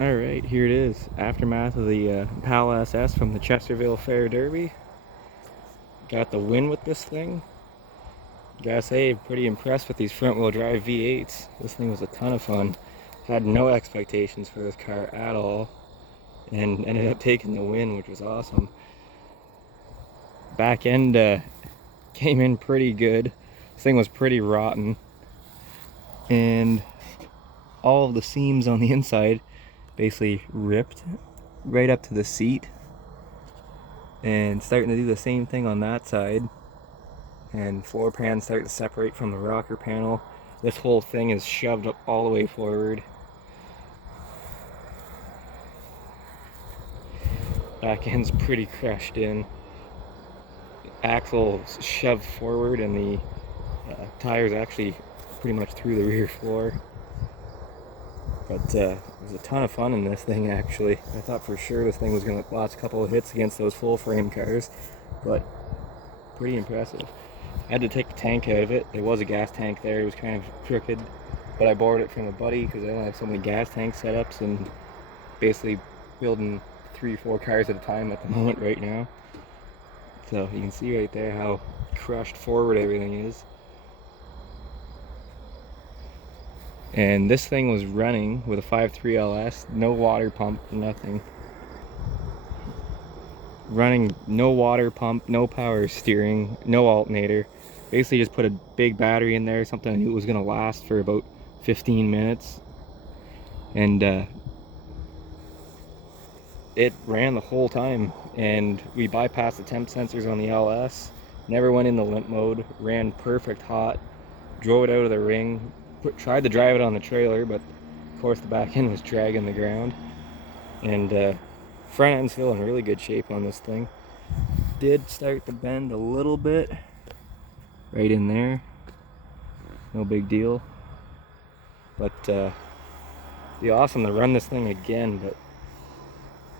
Alright, here it is. Aftermath of the Impala SS from the Chesterville Fair Derby. Got the win with this thing. Gotta say, pretty impressed with these front wheel drive V8s. This thing was a ton of fun. Had no expectations for this car at all. And ended up taking the win, which was awesome. Back end came in pretty good. This thing was pretty rotten. And all of the seams on the inside basically ripped right up to the seat, and starting to do the same thing on that side, and floor pans start to separate from the rocker panel. This whole thing is shoved up all the way forward. Back end's pretty crushed in. Axle shoved forward, and the tires actually pretty much through the rear floor. But it was a ton of fun in this thing, actually. I thought for sure this thing was going to last a couple of hits against those full frame cars, but pretty impressive. I had to take the tank out of it. There was a gas tank there. It was kind of crooked, but I borrowed it from a buddy because I don't have so many gas tank setups, and basically building 3-4 cars at a time at the moment right now. So you can see right there how crushed forward everything is. And this thing was running with a 5.3 LS, no water pump, nothing. Running no water pump, no power steering, no alternator. Basically just put a big battery in there, something I knew was gonna last for about 15 minutes. And it ran the whole time. And we bypassed the temp sensors on the LS, never went in the limp mode, ran perfect hot, drove it out of the ring, tried to drive it on the trailer, but of course the back end was dragging the ground. And front end's still in really good shape on this thing. Did start to bend a little bit right in there, no big deal, but be awesome to run this thing again. But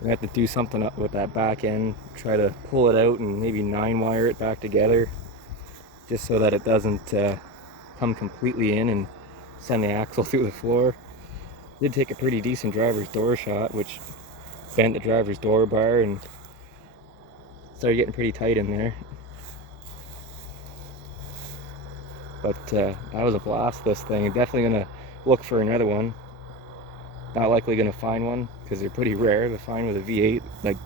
we have to do something up with that back end, try to pull it out and maybe 9-wire it back together, just so that it doesn't come completely in and send the axle through the floor. Did take a pretty decent driver's door shot, which bent the driver's door bar and started getting pretty tight in there. But that was a blast, this thing. I'm definitely gonna look for another one. Not likely gonna find one because they're pretty rare to find with a V8. Like,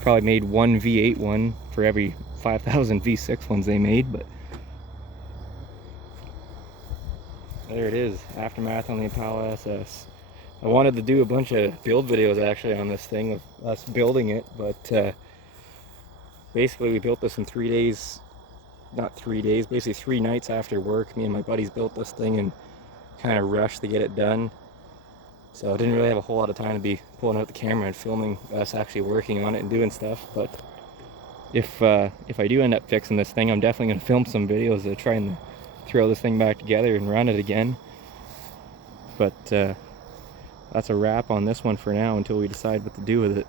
probably made one V8 one for every 5,000 V6 ones they made, but there it is, aftermath on the Impala SS. I wanted to do a bunch of build videos actually on this thing of us building it, but basically we built this in 3 days, not 3 days, basically 3 nights after work. Me and my buddies built this thing and kind of rushed to get it done. So I didn't really have a whole lot of time to be pulling out the camera and filming us actually working on it and doing stuff. But if I do end up fixing this thing, I'm definitely going to film some videos to try and throw this thing back together and run it again. But that's a wrap on this one for now until we decide what to do with it.